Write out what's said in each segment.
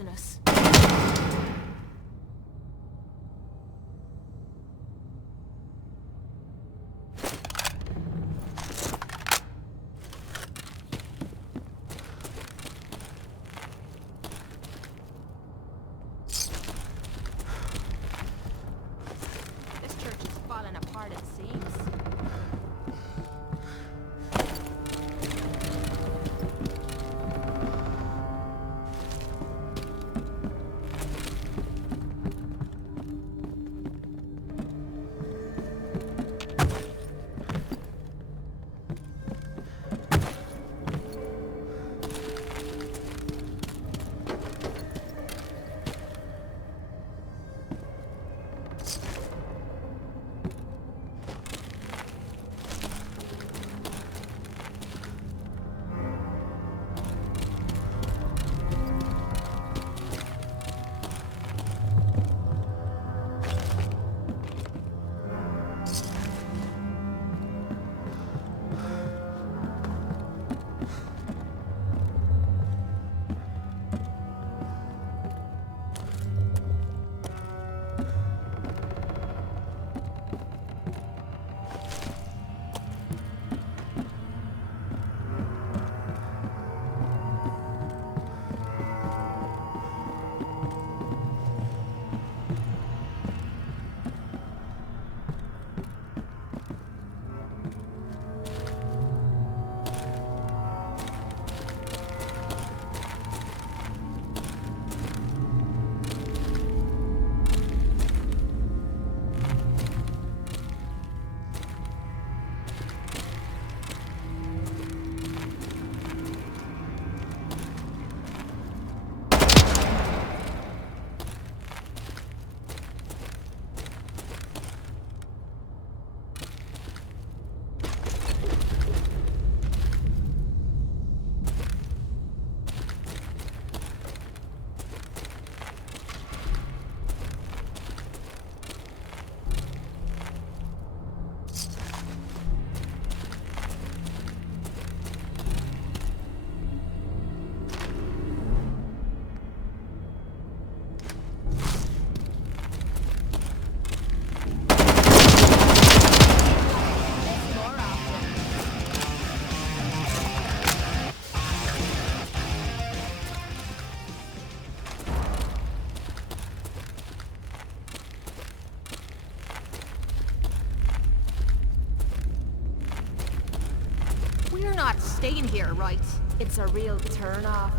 after us. This church is falling apart, it seems. We're not staying here, right? It's a real turn-off.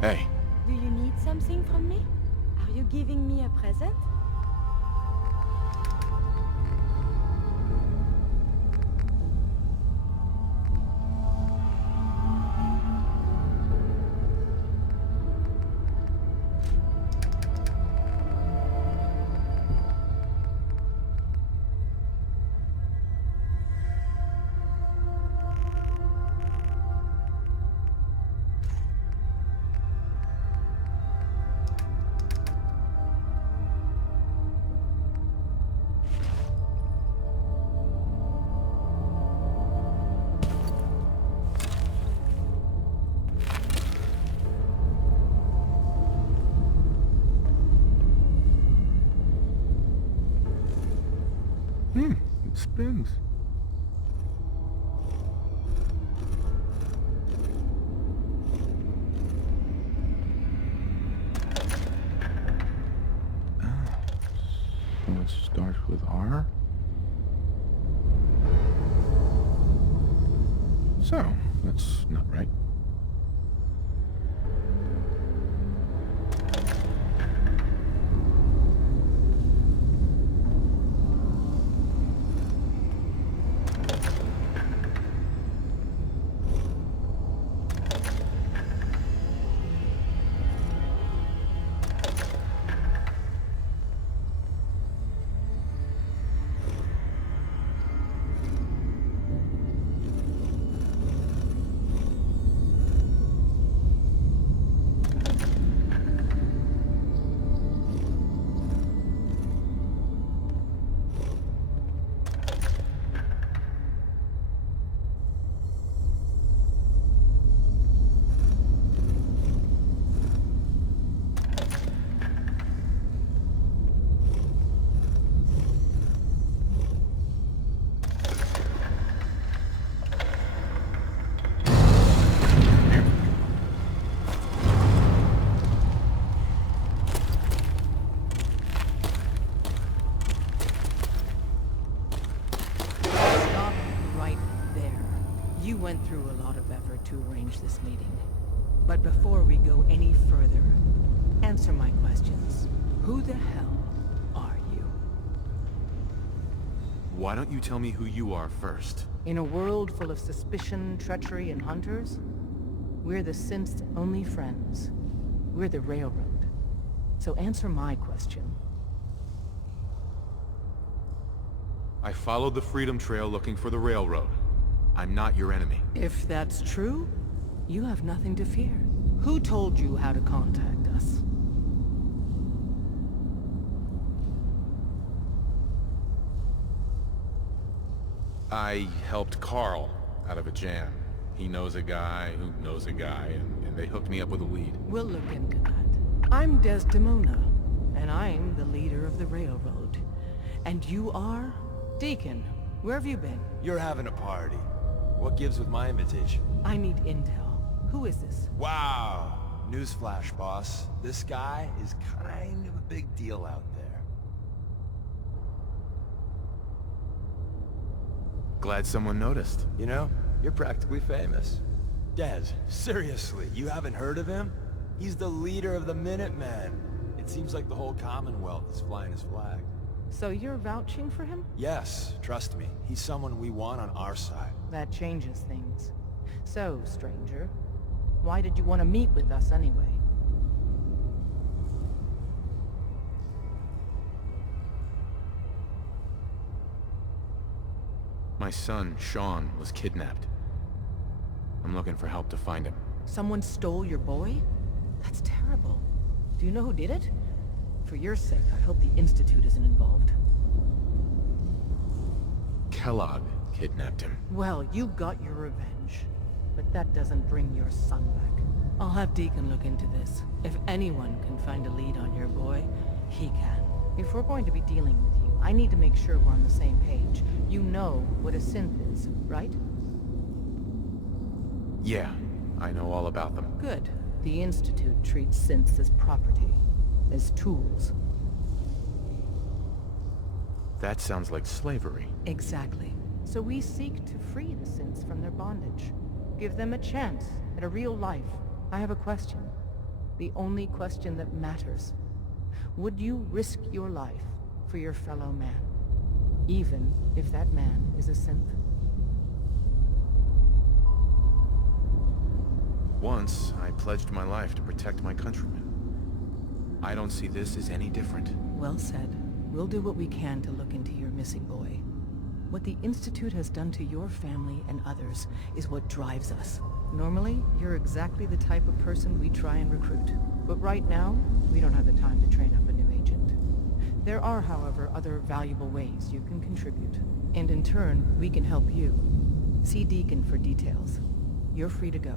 Hey. Do you need something from me? Are you giving me a present? It spins. So it starts with R. So, that's not right. went through a lot of effort to arrange this meeting. But before we go any further, answer my questions. Who the hell are you? Why don't you tell me who you are first? In a world full of suspicion, treachery, and hunters, we're the synth's only friends. We're the Railroad. So answer my question. I followed the Freedom Trail looking for the Railroad. I'm not your enemy. If that's true, you have nothing to fear. Who told you how to contact us? I helped Carl out of a jam. He knows a guy who knows a guy, and they hooked me up with a lead. We'll look into that. I'm Desdemona, and I'm the leader of the Railroad. And you are? Deacon, where have you been? You're having a party. What gives with my invitation? I need intel. Who is this? Wow! Newsflash, boss. This guy is kind of a big deal out there. Glad someone noticed. You know, you're practically famous. Des, seriously, you haven't heard of him? He's the leader of the Minutemen. It seems like the whole Commonwealth is flying his flag. So you're vouching for him? Yes, trust me. He's someone we want on our side. That changes things. So, stranger, why did you want to meet with us anyway? My son, Sean, was kidnapped. I'm looking for help to find him. Someone stole your boy? That's terrible. Do you know who did it? For your sake, I hope the Institute isn't involved. Kellogg kidnapped him. Well, you got your revenge. But that doesn't bring your son back. I'll have Deacon look into this. If anyone can find a lead on your boy, he can. If we're going to be dealing with you, I need to make sure we're on the same page. You know what a synth is, right? Yeah, I know all about them. Good. The Institute treats synths as property, as tools. That sounds like slavery. Exactly. So we seek to free the synths from their bondage. Give them a chance at a real life. I have a question. The only question that matters. Would you risk your life for your fellow man? Even if that man is a synth? Once, I pledged my life to protect my countrymen. I don't see this as any different. Well said. We'll do what we can to look into your missing boy. What the Institute has done to your family and others is what drives us. Normally, you're exactly the type of person we try and recruit. But right now, we don't have the time to train up a new agent. There are, however, other valuable ways you can contribute. And in turn, we can help you. See Deacon for details. You're free to go.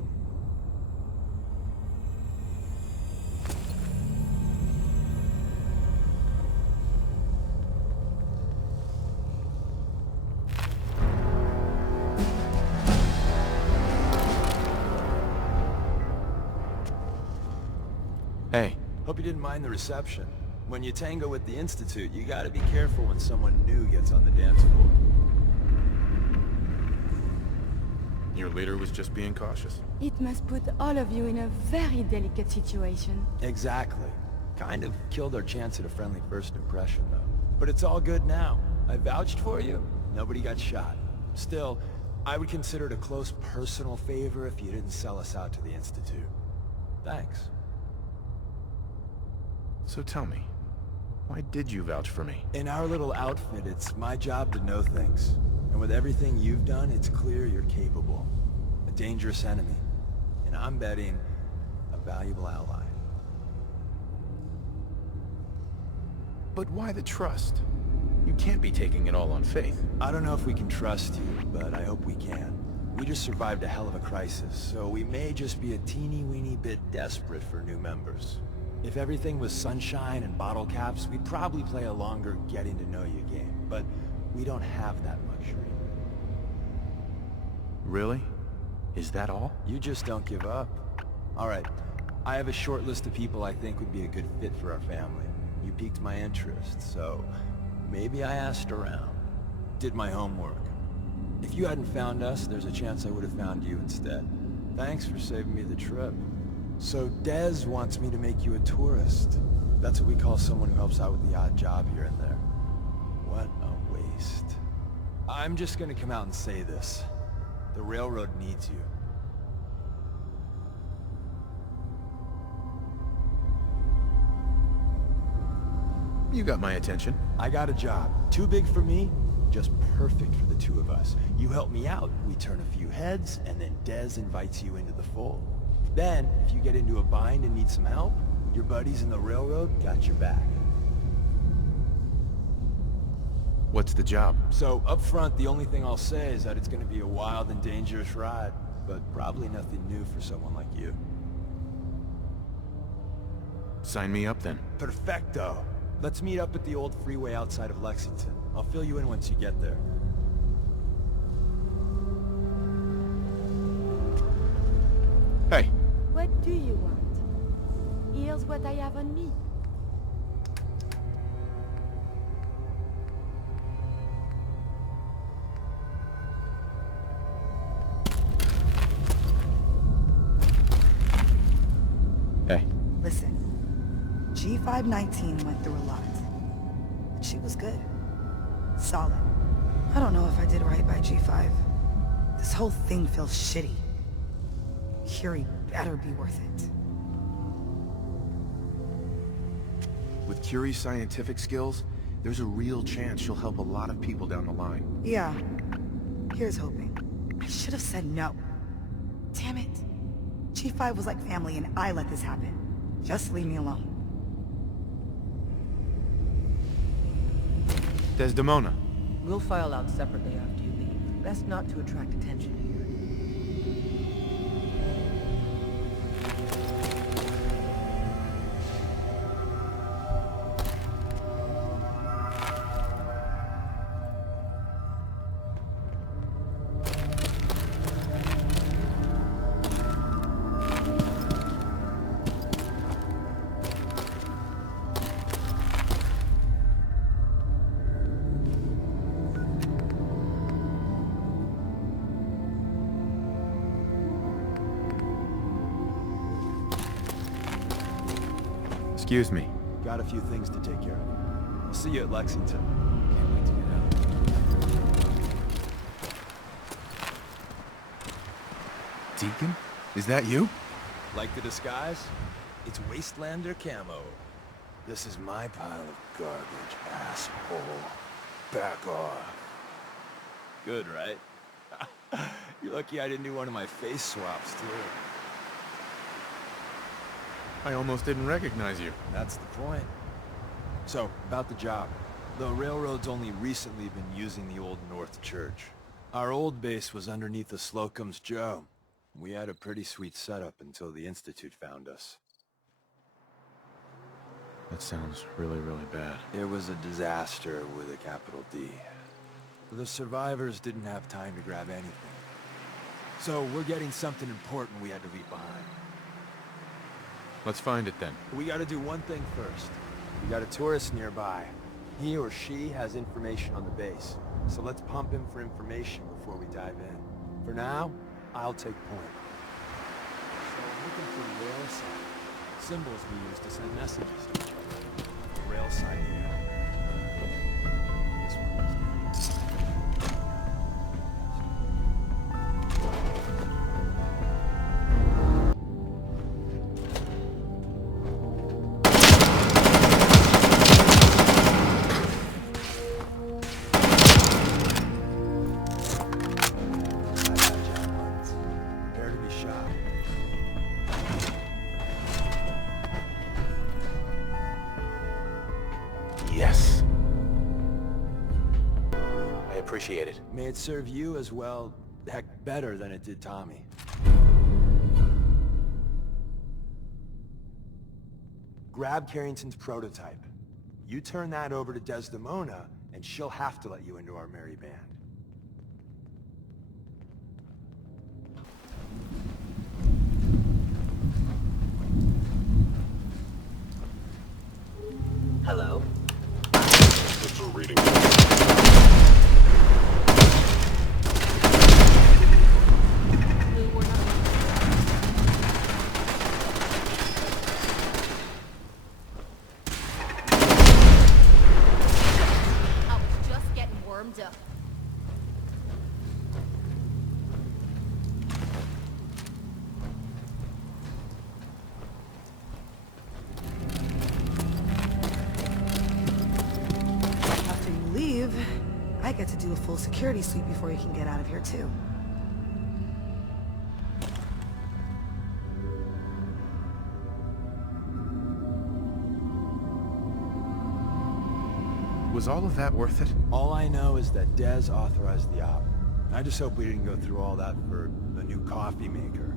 Hey. Hope you didn't mind the reception. When you tango with the Institute, you gotta be careful when someone new gets on the dance floor. Your leader was just being cautious. It must put all of you in a very delicate situation. Exactly. Kind of killed our chance at a friendly first impression, though. But it's all good now. I vouched for you. Nobody got shot. Still, I would consider it a close personal favor if you didn't sell us out to the Institute. Thanks. So tell me, why did you vouch for me? In our little outfit, it's my job to know things. And with everything you've done, it's clear you're capable. A dangerous enemy. And I'm betting, a valuable ally. But why the trust? You can't be taking it all on faith. I don't know if we can trust you, but I hope we can. We just survived a hell of a crisis, so we may just be a teeny-weeny bit desperate for new members. If everything was sunshine and bottle caps, we'd probably play a longer getting-to-know-you game, but we don't have that luxury. Really? Is that all? You just don't give up. All right, I have a short list of people I think would be a good fit for our family. You piqued my interest, so maybe I asked around. Did my homework. If you hadn't found us, there's a chance I would have found you instead. Thanks for saving me the trip. So Dez wants me to make you a tourist. That's what we call someone who helps out with the odd job here and there. What a waste. I'm just gonna come out and say this. The railroad needs you. You got my attention. I got a job. Too big for me, just perfect for the two of us. You help me out, we turn a few heads, and then Dez invites you into the fold. Then, if you get into a bind and need some help, your buddies in the railroad got your back. What's the job? So, up front, the only thing I'll say is that it's gonna be a wild and dangerous ride, but probably nothing new for someone like you. Sign me up then. Perfecto! Let's meet up at the old freeway outside of Lexington. I'll fill you in once you get there. Hey. What do you want? Here's what I have on me. Hey. Listen, G519 went through a lot. She was good. Solid. I don't know if I did right by G5. This whole thing feels shitty. Curie better be worth it. With Curie's scientific skills, there's a real chance she'll help a lot of people down the line. Yeah. Here's hoping. I should have said no. Damn it. G5 was like family and I let this happen. Just leave me alone. Desdemona. We'll file out separately after you leave. Best not to attract attention here. Excuse me. Got a few things to take care of. I'll see you at Lexington. Can't wait to get out. Deacon? Is that you? Like the disguise? It's Wastelander camo. This is my pile of garbage, asshole. Back off. Good, right? You're lucky I didn't do one of my face swaps, too. I almost didn't recognize you. That's the point. So, about the job. The railroad's only recently been using the Old North Church. Our old base was underneath the Slocum's Joe. We had a pretty sweet setup until the Institute found us. That sounds really, really bad. It was a disaster with a capital D. The survivors didn't have time to grab anything. So we're getting something important we had to leave behind. Let's find it then. We gotta do one thing first. We got a tourist nearby. He or she has information on the base. So let's pump him for information before we dive in. For now, I'll take point. So I'm looking for rail sign. Symbols we use to send messages to each other. Rail sign here. This one is nice. Yes. I appreciate it. May it serve you as well, heck, better than it did Tommy. Grab Carrington's prototype. You turn that over to Desdemona, and she'll have to let you into our merry band. Hello. It's a reading. leave, I get to do a full security sweep before you can get out of here too. Was all of that worth it? All I know is that Dez authorized the op. I just hope we didn't go through all that for a new coffee maker.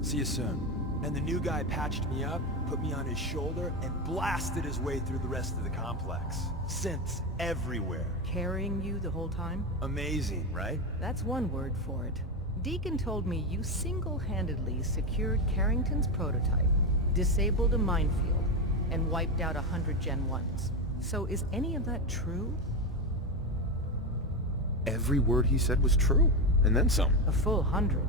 See you soon. And the new guy patched me up, put me on his shoulder, and blasted his way through the rest of the complex. Synths everywhere. Carrying you the whole time? Amazing, right? That's one word for it. Deacon told me you single-handedly secured Carrington's prototype, disabled a minefield, and wiped out 100 Gen 1s. So is any of that true? Every word he said was true, and then some. A full 100.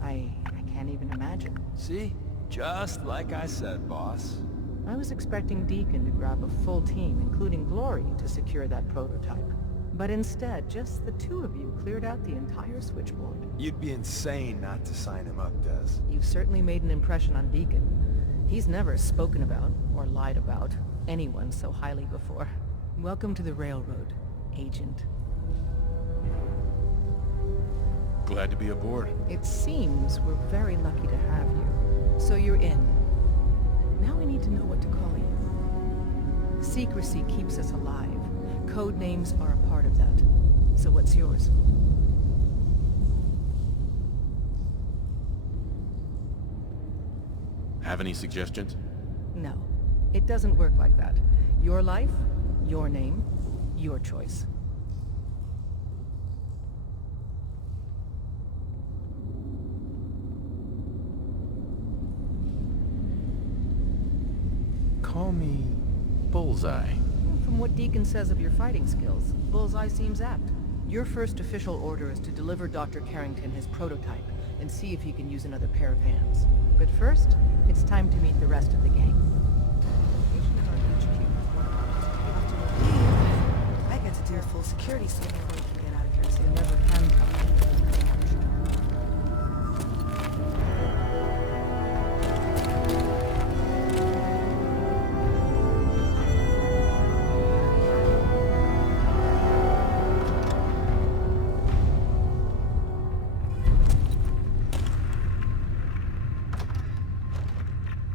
I can't even imagine. See? Just like I said, boss. I was expecting Deacon to grab a full team, including Glory, to secure that prototype. But instead, just the two of you cleared out the entire switchboard. You'd be insane not to sign him up, Dez. You've certainly made an impression on Deacon. He's never spoken about, or lied about, anyone so highly before. Welcome to the Railroad, Agent. Glad to be aboard. It seems we're very lucky to have you. So you're in. Now I need to know what to call you. Secrecy keeps us alive. Code names are a part of that. So what's yours? Have any suggestions? No. It doesn't work like that. Your life, your name, your choice. Call me Bullseye. From what Deacon says of your fighting skills, Bullseye seems apt. Your first official order is to deliver Dr. Carrington his prototype and see if he can use another pair of hands. But first, it's time to meet the rest of the gang. After you leave, I get to do a full security sweep before you can get out of here too. You never can come.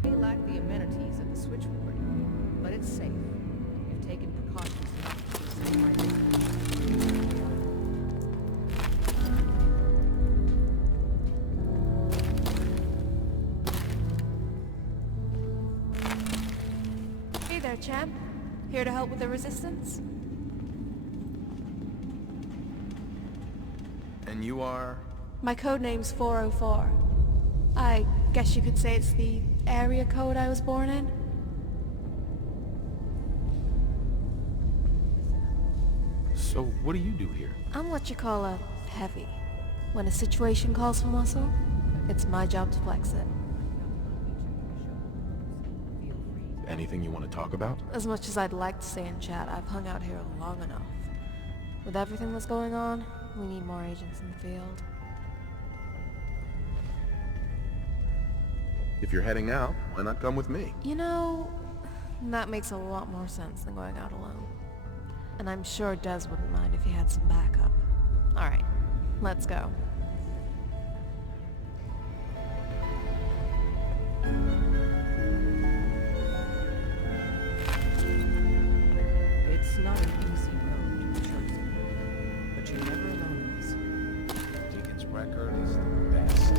They lack the amenities of the switchboard, but it's safe. You've taken precautions not to do so right. Hey there, champ. Here to help with the resistance? And you are? My codename's 404. I guess you could say it's the area code I was born in. So what do you do here? I'm what you call a heavy. When a situation calls for muscle, it's my job to flex it. Anything you want to talk about? As much as I'd like to stay and chat, I've hung out here long enough. With everything that's going on, we need more agents in the field. If you're heading out, why not come with me? You know, that makes a lot more sense than going out alone. And I'm sure Des wouldn't mind if he had some backup. Alright, let's go. It's not an easy road you've chosen, but you're never alone in this. Deacon's record is the best.